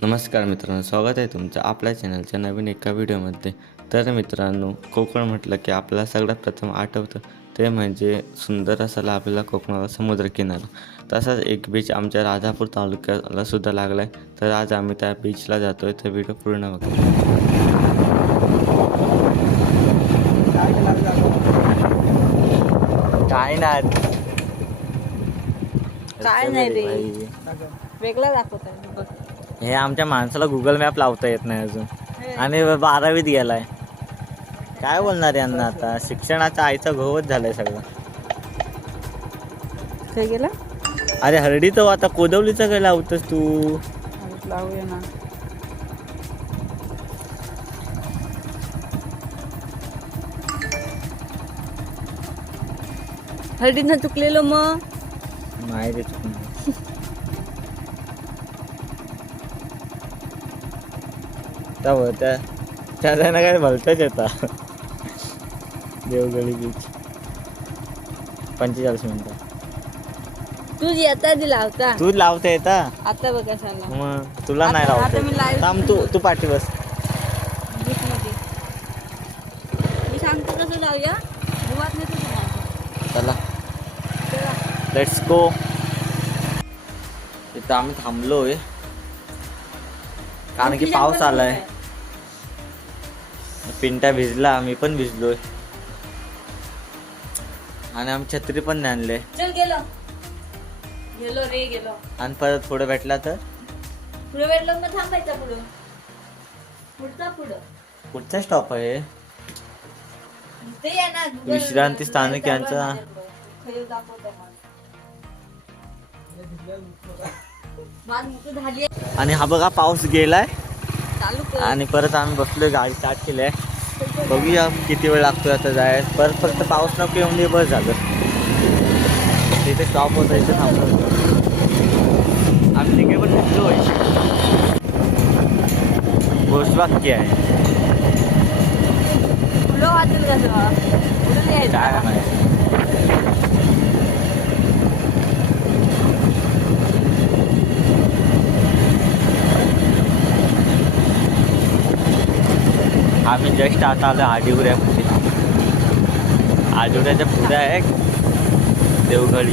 नमस्कार मित्रांनो, स्वागत आहे तुमचं आपल्या चॅनलच्या नवीन एका व्हिडिओमध्ये. तर मित्रांनो, कोकण म्हटलं की आपल्याला सगळ्यात प्रथम आठवतं ते म्हणजे सुंदर असा लाभलेला कोकणाला समुद्रकिनारा. तसाच एक बीच आमच्या राजापूर तालुक्याला सुद्धा लागला आहे. तर आज आम्ही त्या बीचला जातो आहे. तर व्हिडिओ पूर्ण बघा. काय नाही काय नाही रे, वेगळा दाखवत आहे बघ. हे आमच्या माणसाला गुगल मॅप लावता येत नाही अजून आणि 12वीत गेलाय. काय बोलणार यांना आता, शिक्षणाचा आईचा घोवच झालाय सगळं. काय गेला अरे हरडी तर आता कोदवलीचं काय लावतोस तू? लावूया ना. हळदीनं चुकलेलो मग नाही रे चुकून. त्या त्यांना काय भलतच येता. देवगडी बीच 45 मिनिटं. तू येता ती लावता तू लावता येता आता बघा सांगा. मग तुला नाही आता मी लावता. live थांब तू पाठी बस. मध्ये मी सांगतो कसं जाऊया. धुवात नेतो तुम्हाला. चला चला. Let's go. इथं आम्ही थांबलोय कारण की पाऊस आलाय. पिंटा भिजला, मी पण भिजलोय आणि आम्ही छत्री पण नाही आणले. चल गेलो गेलो रे गेलो. आणि परत पुढे भेटला तर पुढे भेटलं मग थांबायचा. पुढं कुठचा स्टॉप आहे? ते आहे ना Google विश्रांती स्थानक यांचा. खरं दाखवतंय माझ मुख झाली आहे. आणि हा बघा पाऊस गेलाय चालू कर. आणि परत आम्ही बसलोय, गाडी स्टार्ट केली. बघूया किती वेळ लागतोय आता जाय. परत फक्त पाऊस नको येऊन दे बस झालं. तिथे स्टॉप होता, इथे थांबलो होतो आम्ही. तिकडे पण बसलोय. घोषवाक्य आहे फुलं वाचेल कसं कुठून यायचं? काय माहिती. आम्ही जस्ट आता आलो आडिवऱ्यामध्ये. आडिवऱ्याच्या पुढे आहे देवगडी.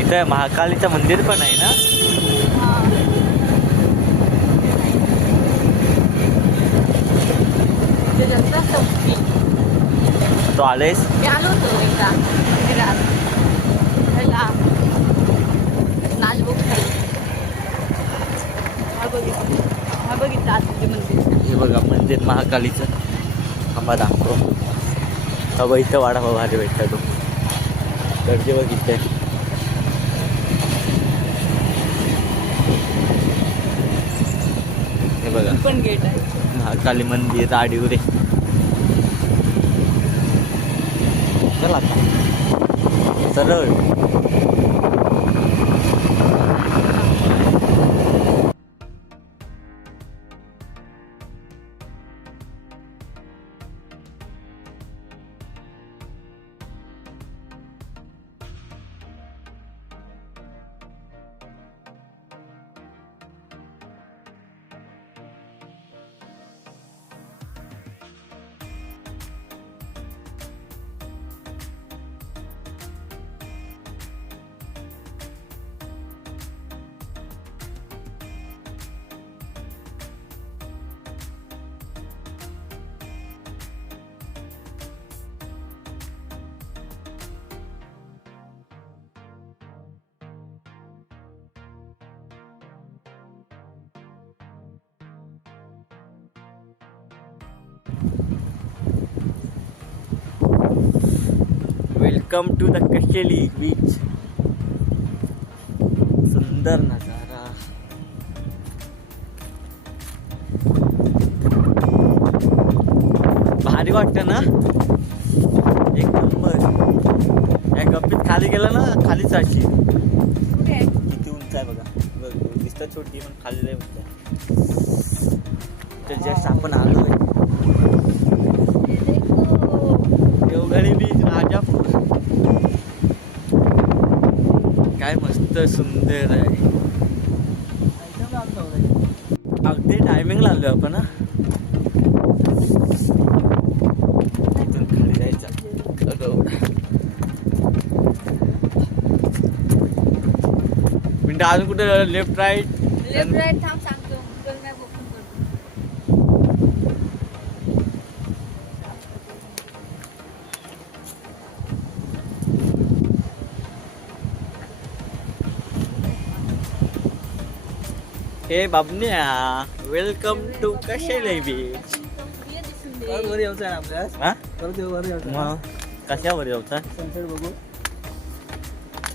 इथं महाकालीचं मंदिर पण आहे ना. हा. ते जनता चौकी. तो आलेस. मी आलो होतो एकदा मंदिरात. ह्याला नाचबुक खाली. हा बघितलं आतमध्ये मंदिर. हे बघा मंदिर महाकालीचं. आम्हा दाखव. हवं इथं वाढावा भारी भेटता तो. गर्दी बघितलंय. हे बघा पण गेट आहे. महाकाली मंदिर आडिवरे. चला आता सरळ. Welcome to the Kasheli beach. सुंदर नजारा. भारी वाटतं ना. एक नंबर. या गप्पीत खाली गेलं ना, खालीच अशी कुठे आहे? किती उंच आहे बघा. दिसतं छोटी पण खाली लय उंच आहे. तर जस्ट आपण आलोय देवगडी बीच राजापूर. काय मस्त. मस्त सुंदर आहे. अगदी टायमिंगला आलो आपण हा. इथून खाली जायचं. मिनटं अजून कुठे लेफ्ट राईट लेफ्ट राईट थांब सांगतो गुगल मॅप ओपन करतो. हे बाबन्या वेलकम टू कशेले बीच. वर यायचं आहे आपल्याला. हा वर यायचं. मग कशावर यावता? सनसेट बघू.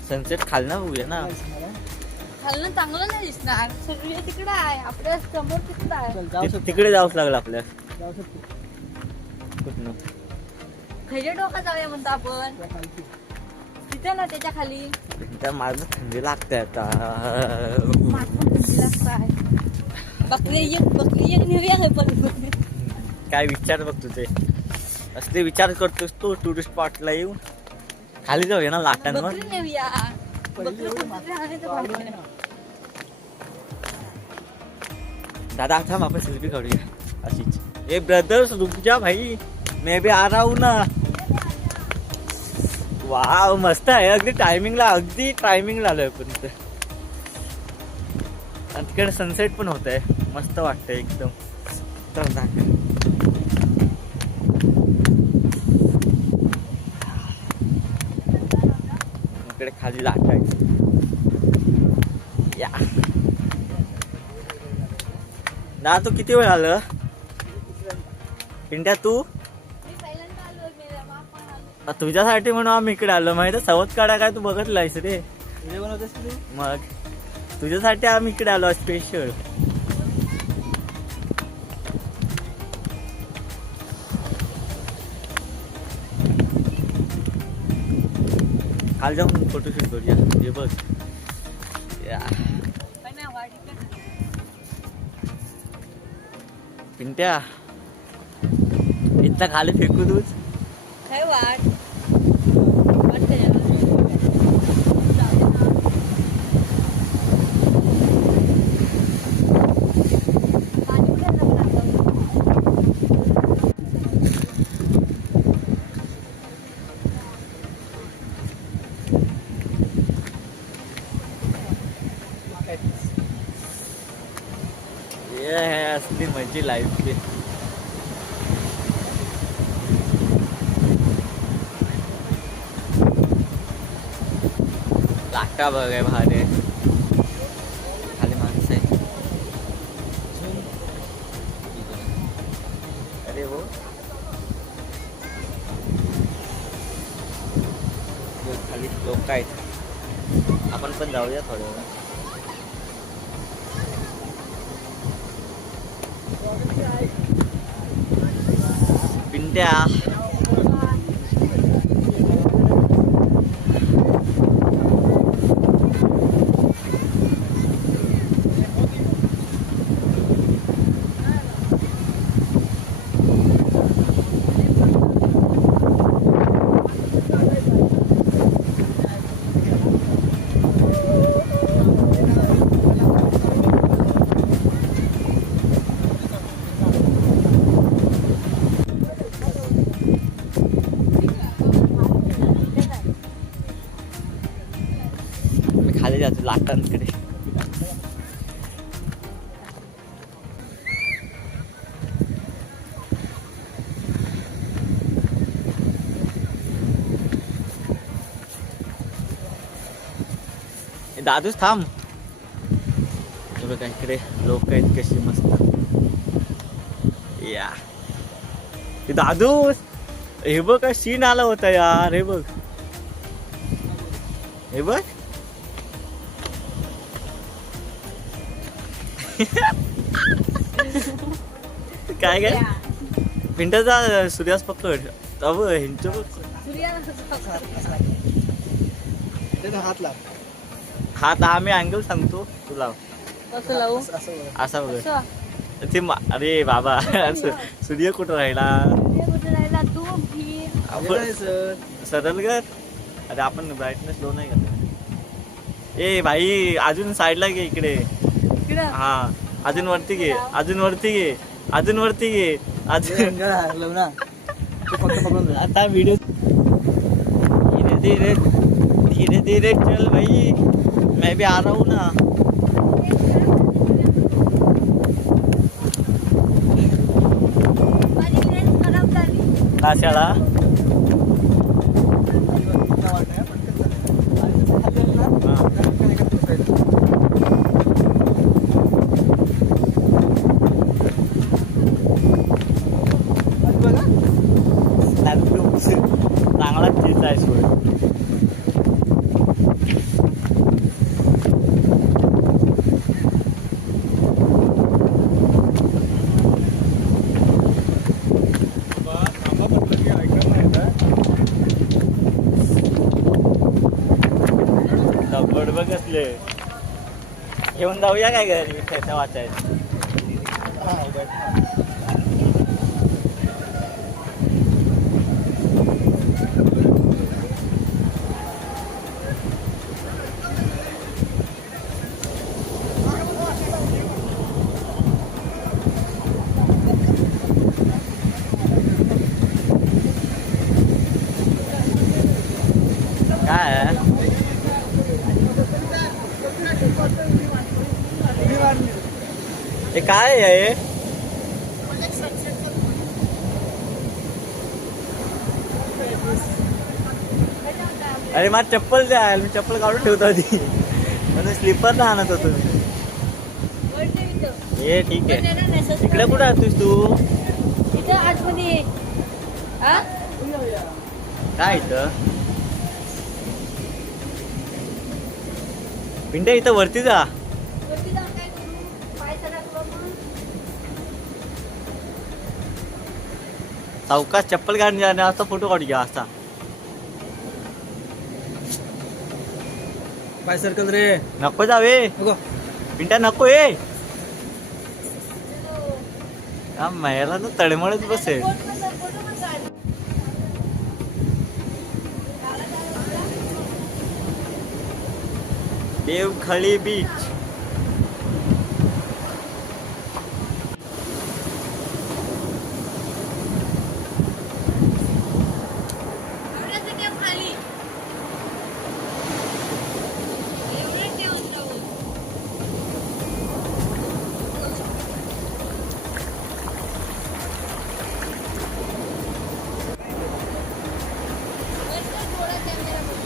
सनसेट खालना बघूया ना. खालनं चांगलं नाही दिसणार. सूर्य तिकडे आहे आपल्या समोर तिकडे आहे. चल, जाऊ शकतो. तिकडे जावंच लागलं आपल्याला. जाऊ शकतो. कुठनं? खैजे डोका जाऊया म्हणतो आपण. त्या खालती. तिथे ना त्याच्या खाली त्या माझं थंडी लागते आता. मागून थंडी लागताय. बकरी एक नेऊया काय पण. काय विचार बघ तुझे असले विचार करतोस तू टुरिस्ट स्पॉटला येऊन. खाली जाऊया ना लाटांवर. बकरी नेऊया. बकरी आणायचं पाहिजे. दादा आता हम आपण सेल्फी काढूया अशीच. ए ब्रदर्स रुक जा भाई मैं भी आ रहा हूं ना. वाव मस्त आहे. अगदी टायमिंगला आलोय पण इथे. आणि तिकडे सनसेट पण होत आहे. मस्त वाटतंय एकदम. तर दाखव. इकडे खाली लाट आहे. या ना तू किती वेळ आलं पिंट्या तू? मी पहिल्यांदा आलो मेरा बाप पण आलो. तुझ्यासाठी म्हणून आम्ही इकडे आलो. माहिती सवत काढा काय तू बघितलायस रे. तुझे बनवतेस तू? मग तुझ्यासाठी आम्ही इकडे आलो स्पेशल. काल जाऊन फोटोशूट करूया. हे बघ या पण नाही वाढली का? पिंट्या इथं खाली फेकू तूच. काय वाट वाटतं याला. पाणी कुठे लागलं? ये है असली मजी लाईफ की. लाटा बघ भारी. खाली माणसं आहे. अरे हो खाली लोक आहेत. आपण पण जाऊया थोड्या वेळा. पिंट्या मी खाली जातो लाटांकडे. दादूच थांब. हे बघा इकडे लोक आहेत कशी मस्त. या हे दादूस हे बघ काय सीन आला होता यार. हे बघ हे बघ काय काय पिंटाचा सूर्यास पकड. अव ह्यांचं बघ हात लाव. हात आम्ही अँगल सांगतो तुला. कसं लावू? असं असा बघ असं? ते अरे बाबा सूर्य कुठं राहिला. हे कुठे राहिला तू फिर. आपण सरळ कर. अरे आपण ब्राईटनेस लो नाही करत. ए भाई अजून साईडला घे इकडे. इकडं हा अजून वरती घे, अजून वरती घे, अजून वरती घे, अजून. हरलो ना तू फक्त पकडून धर. आता व्हिडिओ धीरे धीरे धीरे धीरे चल भाई, मैं भी आ रहा हूँ ना. माझी लेन्स खराब झाली. कशाला? काय वाटतंय? पटकन चल. आणि जसं खाली आलं ना, हा. पटकन एकत्र बसायचं. आणि बघा. चांगला चीज आहे सोड. दगड बघ असले. घेऊन जाऊया काय घरी त्याच्या वाचायचं. हा, बरं. काय आहे? हे काय आहे? अरे मला चप्पल द्या, मी चप्पल काढून ठेवतो आधी म्हणून स्लीपर आणत होतो मी. वरती इथं. हे ठीक आहे. वरती ना necessary इकडे कुठे राहतोस तू? इथं आतमध्ये ये. हा? काय इथं पिंट्या, इथं वरती जा. वरती जाऊन काय करू? पाय सरकवा मग. सावकाश चप्पल घालून जा आणि असा फोटो काढू घ्या असा. पाय सर्कल रे. नको जावे बघ. पिंट्या, नको ये. हा महिला तर तळमळच बसेल. फोटो पण काढ. देवखळी बीच. एवढ्याचं ठेव खाली. एवढं ठेव जाऊ. वरचा थोडा कॅमेरा बघ.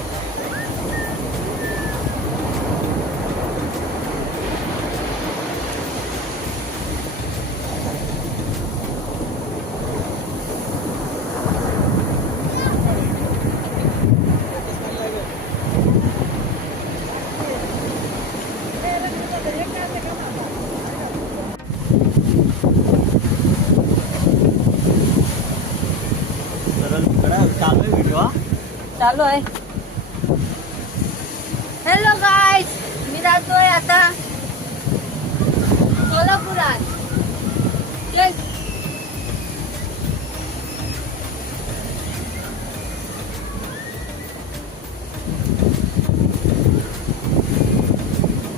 चालू आहे व्हिडिओ. चालू आहे. हॅलो गाईज, मी राहतोय आता सोलापुरात. चल.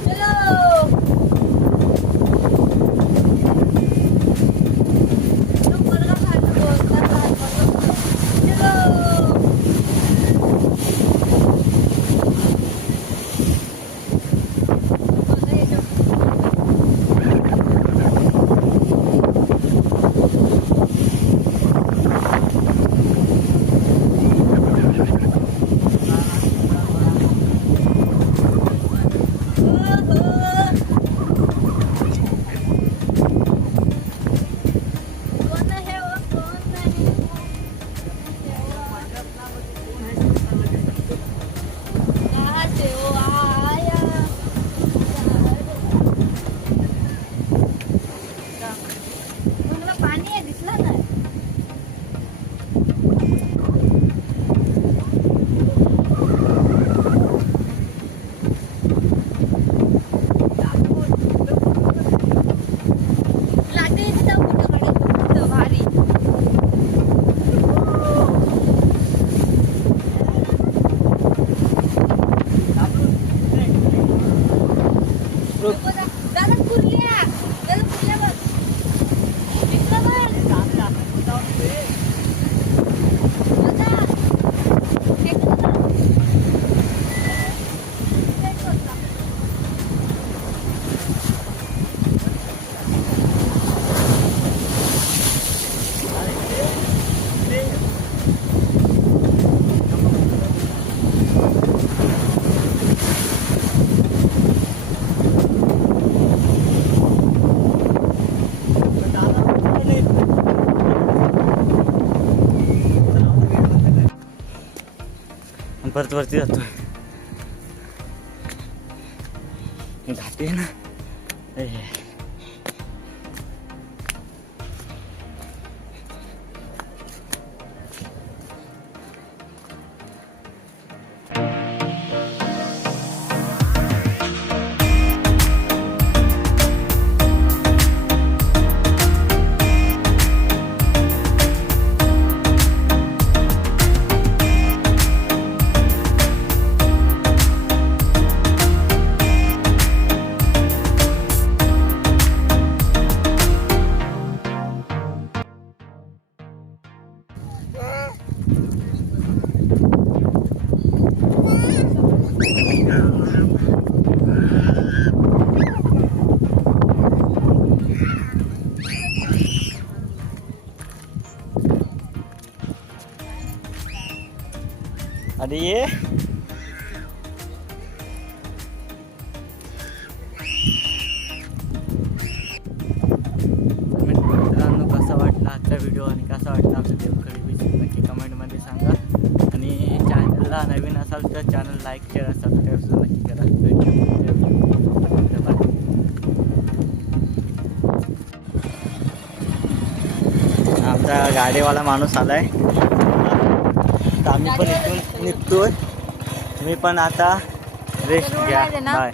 चलो. लोक मुलगा खातो, चलो. रुक. दादा कुर्ल्या दादा कुर्ल्या बघ इकडं बघ दादा इकडं बघ. परत वरती जातो. घाटी आहे ना. ए. अरे ये मित्रांनो, कसा वाटला आजचा व्हिडिओ आणि कसा वाटला आमचा देवखडी बीच नक्की कमेंटमध्ये सांगा. आणि चॅनलला नवीन असाल तर चॅनल लाईक शेअर सबस्क्राईब सुद्धा नक्की करा. बाय. आमचा गाडीवाला माणूस आलाय. आम्ही पण इथून निघतोय. तुम्ही पण आता रेस्ट घ्या. बाय.